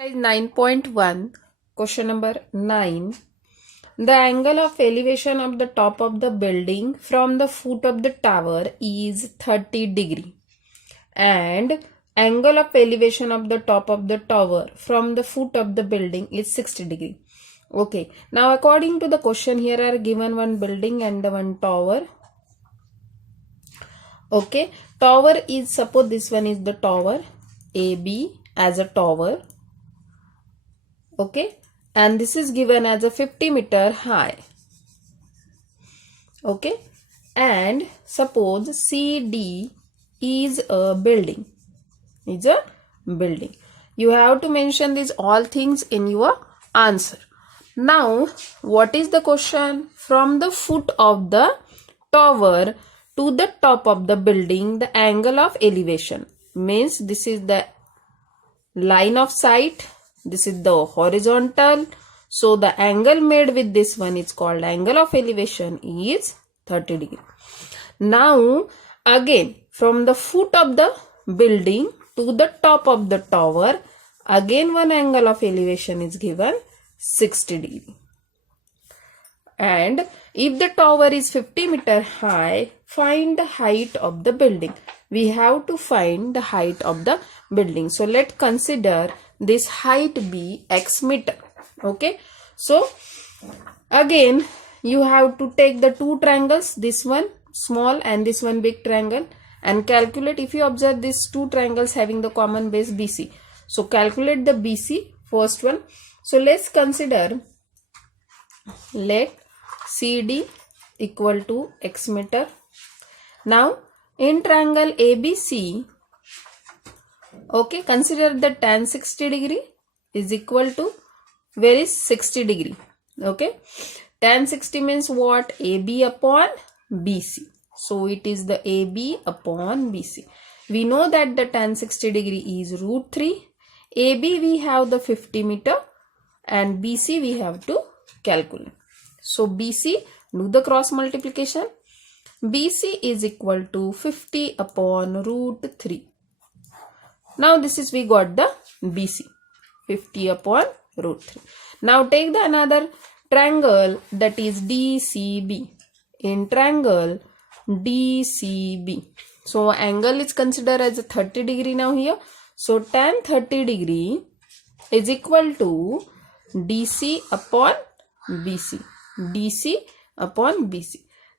Exercise 9.1, question number 9. The angle of elevation of the top of the building from the foot of the tower is 30 degree and angle of elevation of the top of the tower from the foot of the building is 60 degree. Okay, now according to the question, here are given one building and one tower. Okay, tower is, suppose this one is the tower AB as a tower. Okay, and this is given as a 50-meter high. Okay, and suppose CD is a building. You have to mention these all things in your answer. Now, what is the question? From the foot of the tower to the top of the building, the angle of elevation means this is the line of sight. This is the horizontal. So the angle made with this one is called angle of elevation is 30 degree. Now again, from the foot of the building to the top of the tower, again one angle of elevation is given 60 degree. And if the tower is 50-meter high, find the height of the building. We have to find the height of the building. So let's consider this height be x meter. Okay, so again you have to take the two triangles, this one small and this one big triangle, and calculate. If you observe these two triangles having the common base BC, so calculate the BC, first one. So let's consider, let CD equal to x meter. Now in triangle ABC, okay, consider the tan 60 degree is equal to, where is 60 degree? Okay, tan 60 means what? AB upon BC. So it is the AB upon BC. We know that the tan 60 degree is root 3. AB we have the 50 meter and BC we have to calculate. So BC, do the cross multiplication. BC is equal to 50 upon root 3. Now this is, we got the BC, 50 upon root 3. Now take the another triangle, that is DCB. In triangle DCB, so angle is considered as a 30 degree now here. So tan 30 degree is equal to DC upon BC. DC upon BC.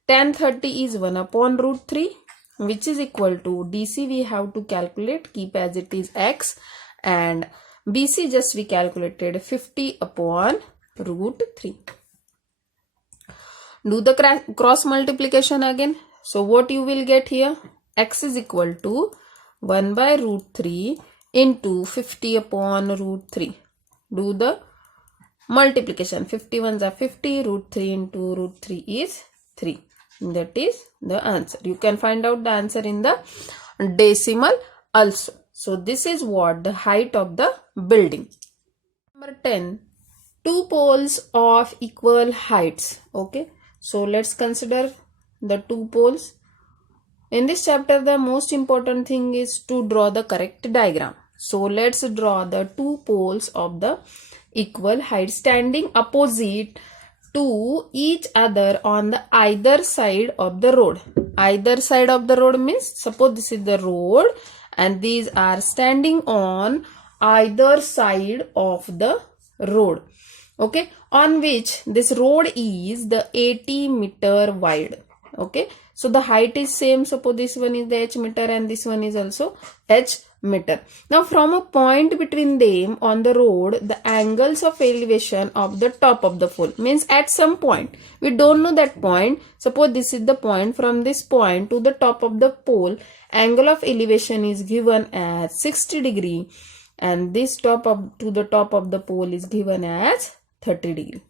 Tan 30 is 1 upon root 3, which is equal to DC we have to calculate, keep as it is x, and BC just we calculated 50 upon root 3. Do the cross multiplication again. So what you will get here? X is equal to 1 by root 3 into 50 upon root 3. Do the multiplication. 50 ones are 50, root 3 into root 3 is 3. That is the answer. You can find out the answer in the decimal also. So this is what the height of the building. Number 10, two poles of equal heights. Okay, so let's consider the two poles. In this chapter, the most important thing is to draw the correct diagram. So let's draw the two poles of the equal height standing opposite to each other on the either side of the road. Either side of the road means, suppose this is the road and these are standing on either side of the road. Okay, on which this road is the 80 meter wide. Okay, so the height is same. Suppose this one is the h meter and this one is also h meter. Now from a point between them on the road, the angles of elevation of the top of the pole means at some point, we don't know that point. Suppose this is the point, from this point to the top of the pole, angle of elevation is given as 60 degree and this top of to the top of the pole is given as 30 degree.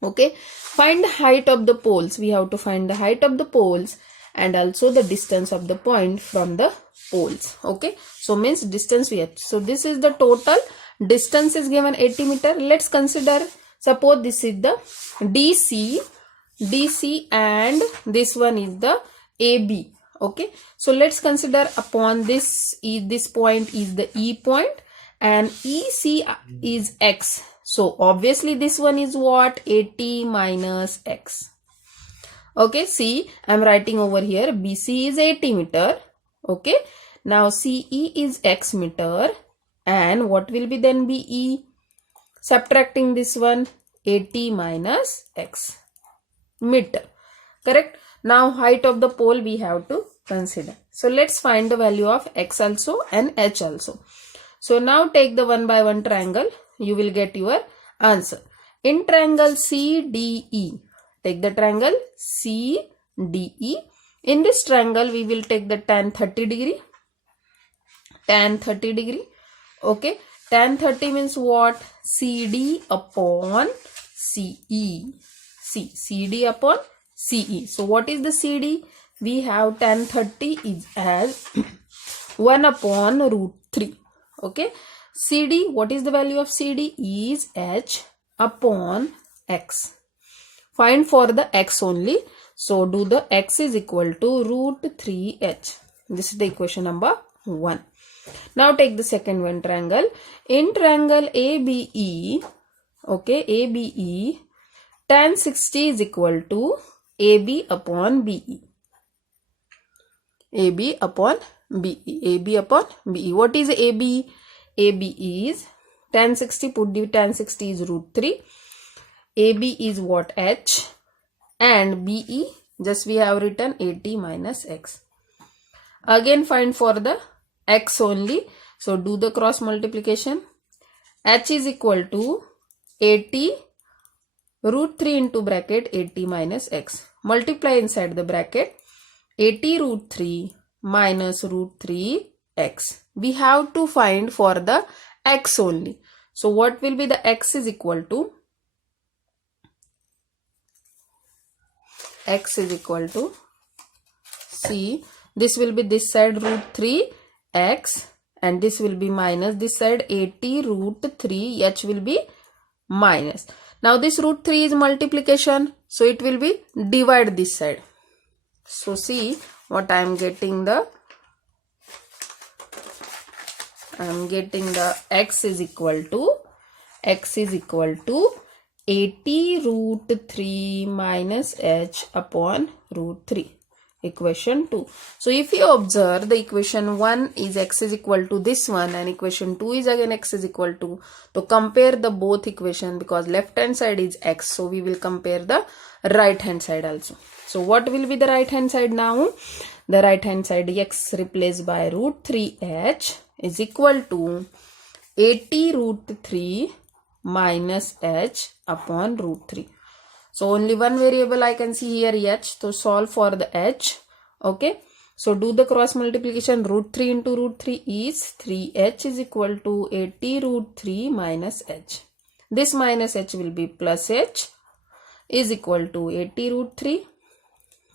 Okay, find the height of the poles. We have to find the height of the poles and also the distance of the point from the poles. Okay, so means distance we have. So this is the total distance is given 80 meter. Let's consider, suppose this is the DC and this one is the AB. Okay, so let's consider upon this point is the E point and EC is x. So obviously this one is what? 80 minus x. Okay, see, I'm writing over here BC is 80 meter. Okay, now CE is x meter, and what will be then BE? Subtracting this one, 80 minus x meter. Correct? Now height of the pole we have to consider. So let's find the value of x also and h also. So now take the one by one triangle. You will get your answer. In triangle CDE, take the triangle CDE. In this triangle we will take the tan 30 degree. Tan 30 degree. Okay. Tan 30 means what? CD upon CE. CD upon CE. So what is the CD? We have tan 30 is as 1 upon root 3. Okay. CD, what is the value of CD? Is h upon x. Find for the x only. So do the x is equal to root 3h. This is the equation number 1. Now take the second one, triangle. In triangle ABE, okay, ABE, tan 60 is equal to AB upon BE. AB upon BE. AB upon BE. What is AB? AB is tan 60, put the tan 60 is root 3. AB is what? H. And BE, just we have written 80 minus x. Again find for the x only. So do the cross multiplication. H is equal to 80 root 3 into bracket 80 minus x. Multiply inside the bracket 80 root 3 minus root 3 x. We have to find for the x only. So what will be the x is equal to? X is equal to, see, this will be this side root 3 x, and this will be minus this side 80 root 3, h will be minus. Now this root 3 is multiplication, so it will be divide this side. So see what I am getting, the x is equal to 80 root 3 minus h upon root 3. Equation 2. So if you observe, the equation 1 is x is equal to this one, and equation 2 is again x is equal to. So compare the both equation, because left hand side is x. So we will compare the right hand side also. So what will be the right hand side now? The right hand side, x replaced by root 3h is equal to 80 root 3 minus h upon root 3. So only one variable I can see here, h. So solve for the h. Okay. So do the cross multiplication. Root 3 into root 3 is 3h is equal to 80 root 3 minus h. This minus h will be plus h is equal to 80 root 3.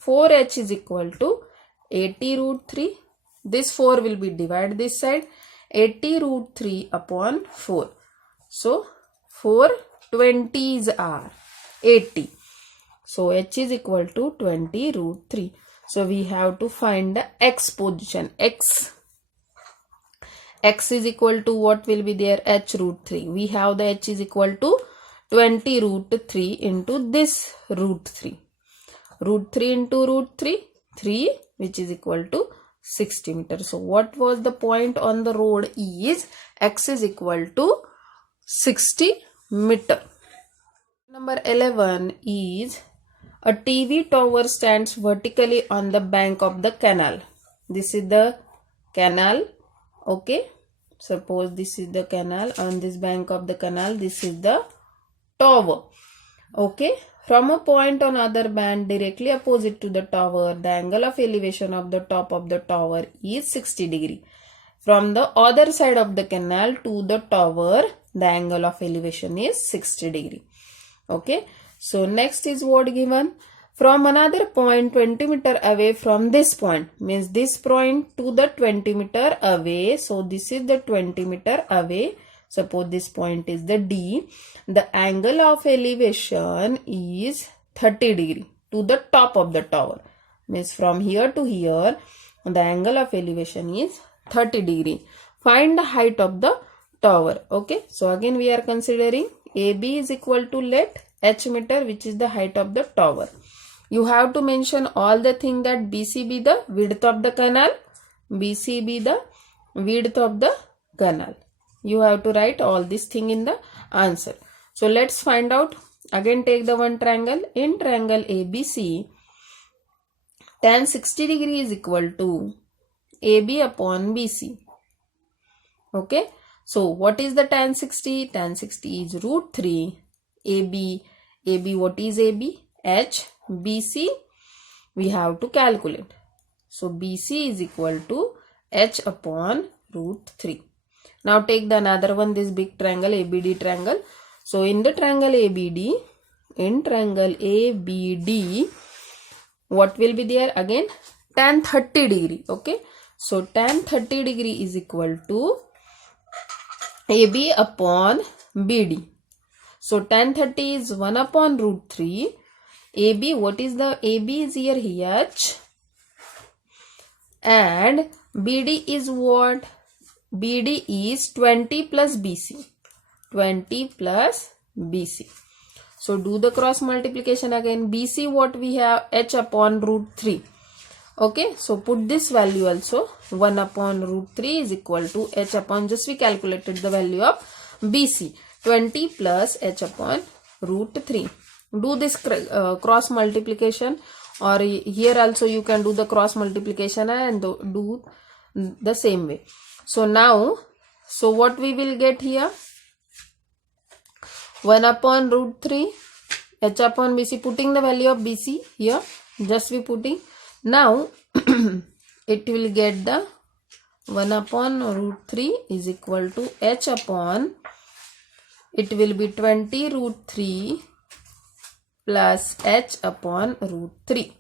4h is equal to 80 root 3. This 4 will be divided this side. 80 root 3 upon 4. So 4 20s are 80. So h is equal to 20 root 3. So we have to find the x position. X is equal to what will be there? H root 3. We have the h is equal to 20 root 3 into this root 3. Root 3 into root 3, 3, which is equal to 60 meters. So what was the point on the road is x is equal to 60 meter. Number 11 is a TV tower stands vertically on the bank of the canal. This is the canal. Okay. Suppose this is the canal. On this bank of the canal, this is the tower. Okay. From a point on other band directly opposite to the tower, the angle of elevation of the top of the tower is 60 degree. From the other side of the canal to the tower, the angle of elevation is 60 degree. Okay. So next is what given? From another point 20 meter away from this point, means this point to the 20 meter away. So this is the 20 meter away. Suppose this point is the D. The angle of elevation is 30 degree to the top of the tower. Means from here to here, the angle of elevation is 30 degree. Find the height of the tower. Okay, so again we are considering AB is equal to let h meter, which is the height of the tower. You have to mention all the thing that BC be the width of the canal, BC be the width of the canal. You have to write all this thing in the answer. So let's find out. Again take the one triangle. In triangle ABC, tan 60 degree is equal to AB upon BC. Okay. So what is the tan 60? Tan 60 is root 3. AB what is AB? H. BC we have to calculate. So BC is equal to H upon root 3. Now take the another one, this big triangle, ABD triangle. So in the triangle ABD, what will be there? Again tan 30 degree. Okay. So tan 30 degree is equal to AB upon BD. So tan 30 is 1 upon root 3. AB, what is the AB is here H, and BD is what? BD is 20 plus BC. 20 plus BC. So do the cross multiplication again. BC what we have? H upon root 3. Okay, so put this value also. 1 upon root 3 is equal to H upon, just we calculated the value of BC. 20 plus H upon root 3. Do this cross multiplication, or here also you can do the cross multiplication and do the same way. So now, so what we will get here? 1 upon root 3, H upon BC, putting the value of BC here, just we putting. Now, it will get the 1 upon root 3 is equal to H upon, it will be 20 root 3 plus H upon root 3.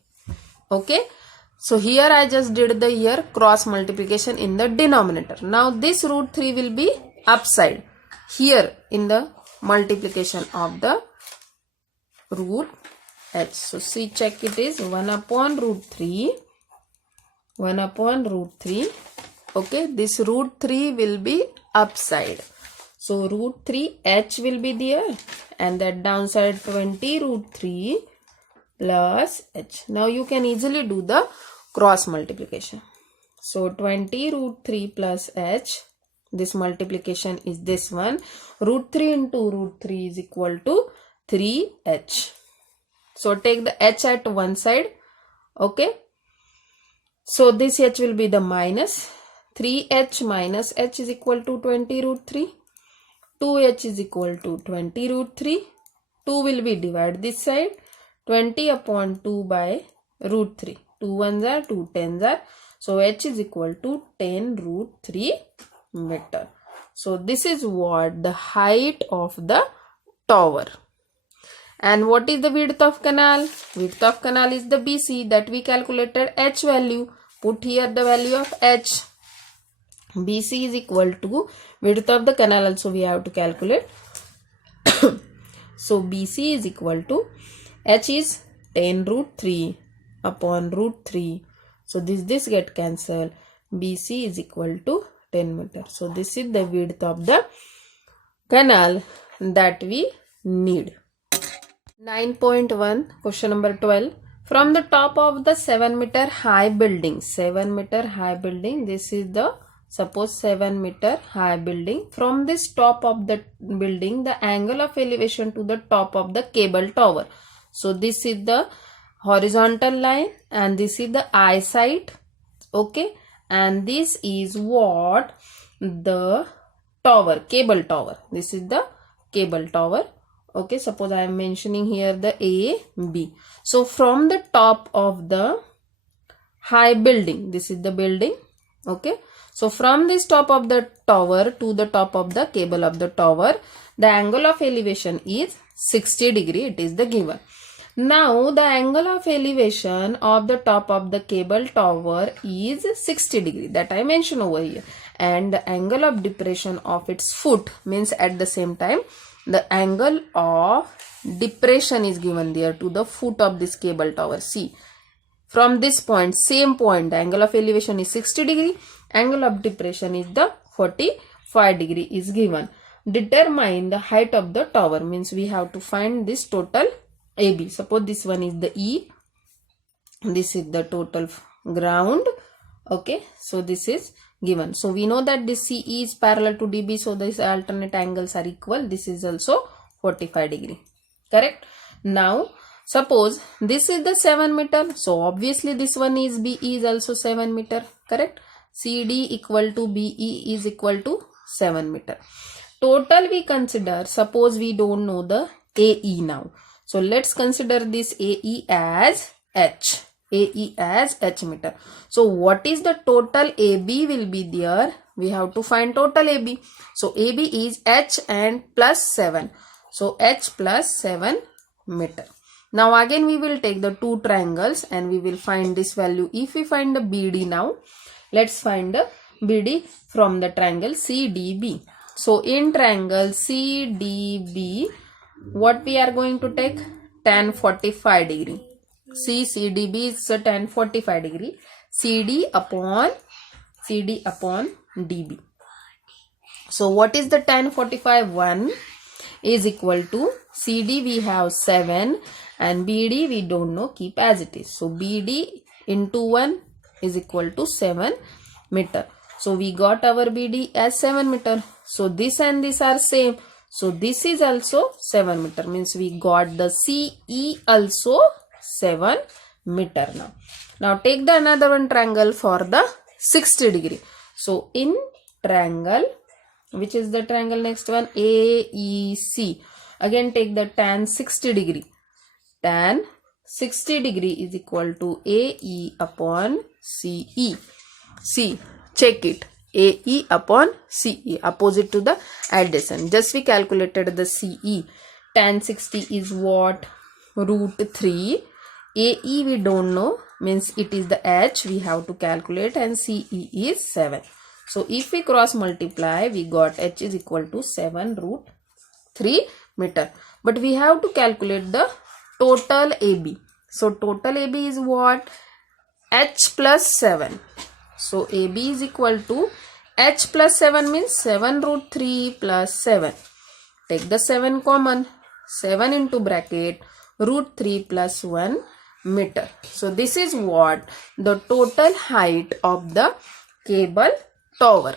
Okay. So here I just did the here cross multiplication in the denominator. Now this root 3 will be upside here in the multiplication of the root H. So see, check, it is 1 upon root 3. 1 upon root 3. Okay. This root 3 will be upside. So root 3 H will be there, and that downside 20 root 3 plus H. Now you can easily do the cross multiplication. So 20 root 3 plus H, this multiplication is this one. Root 3 into root 3 is equal to 3H. So take the H at one side. Okay. So this H will be the minus. 3H minus H is equal to 20 root 3. 2H is equal to 20 root 3. 2 will be divided this side. 20 upon 2 by root 3. 2 1s are 2 10s are. So H is equal to 10 root 3 meter. So this is what the height of the tower. And what is the width of canal? Width of canal is the BC that we calculated H value. Put here the value of H. BC is equal to width of the canal also we have to calculate. So BC is equal to H is 10 root 3 upon root 3. So this get cancelled. BC is equal to 10 meter. So this is the width of the canal that we need. 9.1 question number 12. From the top of the 7 meter high building, 7 meter high building, this is the suppose 7 meter high building. From this top of the building, the angle of elevation to the top of the cable tower. So this is the horizontal line and this is the eyesight. Okay. And this is what the tower, cable tower. This is the cable tower. Okay. Suppose I am mentioning here the A, B. So from the top of the high building, this is the building. Okay. So from this top of the tower to the top of the cable of the tower, the angle of elevation is 60 degree. It is the given. Now the angle of elevation of the top of the cable tower is 60 degree that I mentioned over here. And the angle of depression of its foot means at the same time the angle of depression is given there to the foot of this cable tower. See, from this point, same point, the angle of elevation is 60 degree. Angle of depression is the 45 5 degree is given. Determine the height of the tower, means we have to find this total AB. Suppose this one is the E, this is the total ground. Okay, so this is given. So we know that this CE is parallel to DB, so these alternate angles are equal. This is also 45 degree. Correct? Now suppose this is the 7 meter, so obviously this one is BE is also 7 meter. Correct? CD equal to BE is equal to 7 meter. Total we consider, suppose we don't know the AE now. So let's consider this AE as H. AE as H meter. So what is the total AB will be there? We have to find total AB. So AB is H and plus 7. So H plus 7 meter. Now again we will take the two triangles and we will find this value. If we find the BD now, let's find the BD from the triangle CDB. So in triangle CDB, what we are going to take? Tan 45 degree. See, CDB is a tan 45 degree. CD upon DB. So what is the tan 45? 1 is equal to CD we have 7 and BD we don't know, keep as it is. So BD into 1 is equal to 7 meter. So we got our BD as 7 meter. So this and this are same. So this is also 7 meter, means we got the CE also 7 meter now. Now take the another one triangle for the 60 degree. So in triangle, which is the triangle next one? AEC. Again take the tan 60 degree. Tan 60 degree is equal to AE upon CE. See, check it. AE upon CE, opposite to the adjacent. Just we calculated the CE. Tan 60 is what? Root 3. AE we don't know, means it is the H we have to calculate, and CE is 7. So if we cross multiply, we got H is equal to 7 root 3 meter. But we have to calculate the total AB. So total AB is what? H plus 7. So AB is equal to H plus 7 means 7 root 3 plus 7. Take the 7 common. 7 into bracket root 3 plus 1 meter. So this is what the total height of the cable tower.